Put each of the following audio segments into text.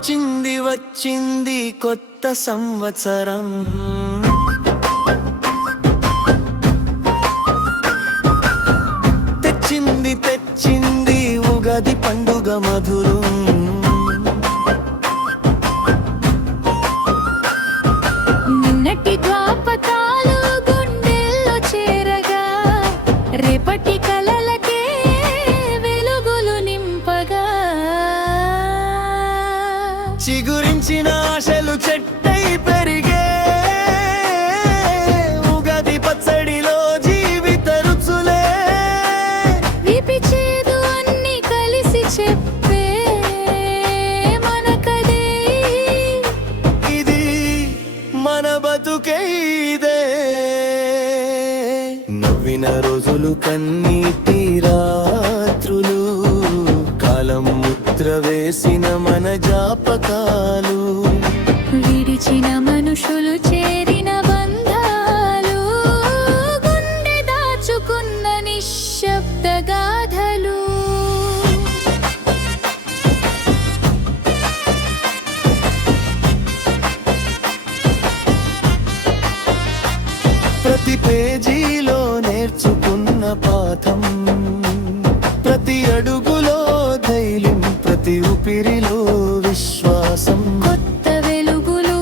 వచ్చింది వచ్చింది కొత్త సంవత్సరం, తెచ్చింది తెచ్చింది ఉగాది పండుగ మధురం. నిన్నటి జ్ఞాపకాలు గుండెల్లో చేరగా, రేపటి కలలకే వెలుగులు నింపగా, చిగురించిన ఆశలు చెట్టై పెరిగే ఉగాది పచ్చడిలో జీవిత రుచులే, విపిచేదు అన్ని కలిసి చెప్పే మనకదే, ఇది మన బతుకే ఇదే. నవ్విన రోజులు కన్నీటి రాత్రులు, కాలం ముద్ర వేసిన మన జ్ఞాపకాలు, విడిచిన మనుషులు చేరిన బంధాలు, గుండె దాచుకున్న నిశ్శబ్ద గాథలు. ప్రతి పేజీలో నేర్చుకున్న పాఠం, ప్రతి అడుగులో ధైర్యం, ప్రతి ఊపిరిలో విశ్వాసం. కొత్త వెలుగులు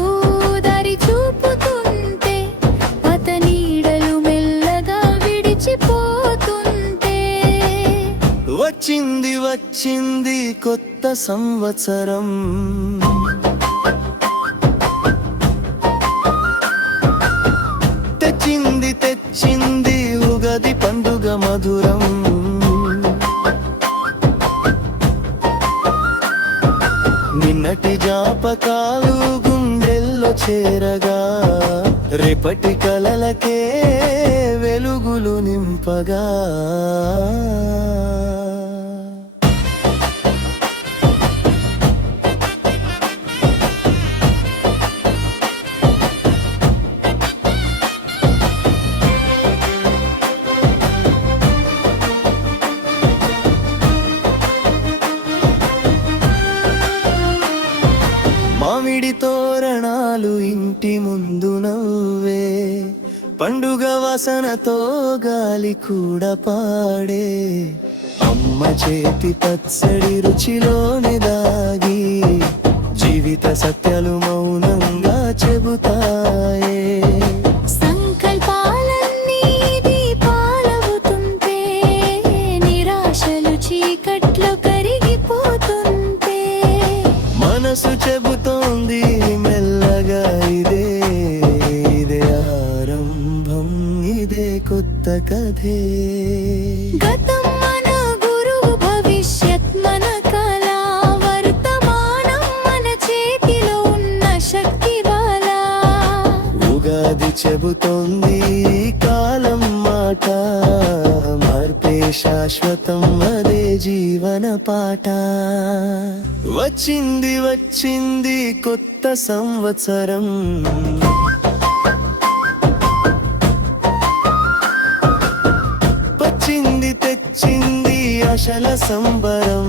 దారి చూపుతుంటే, పాత నీడలు మెల్లగా విడిచిపోతుంటే, వచ్చింది వచ్చింది కొత్త సంవత్సరం, తెచ్చింది తెచ్చింది ఉగాది పండుగ మధురం. నిన్నటి జ్ఞాపకాలు గుండెల్లో చేరగా, రేపటి కలలకే వెలుగులు నింపగా. మామిడి తోరణాలు ఇంటి ముందు నవ్వే, పండుగ వాసనతో గాలి కూడా పాడే, అమ్మ చేతి పచ్చడి రుచిలోని దాగి జీవిత సత్యాలు మౌనంగా చెబుతాయే. సంకల్పాలన్నీ దీపాలవుతుంటే, నిరాశలు చీకట్లో కరిగిపోతుంటే, మనసు చెబుతోంది మెల్లగా ఇదే ఇదే ఆరంభం, ఇదే కొత్త కథే. గతం మన గురువు, భవిష్యత్ మన కళ, వర్తమానం మన చేతిలో ఉన్న శక్తి బాల. ఉగాది చెబుతోంది కాలం మాట, మార్పే శాశ్వతం, అదే జీవన పాట. వచ్చింది వచ్చింది కొత్త సంవత్సరం, వచ్చింది తెచ్చింది ఆశల సంబరం.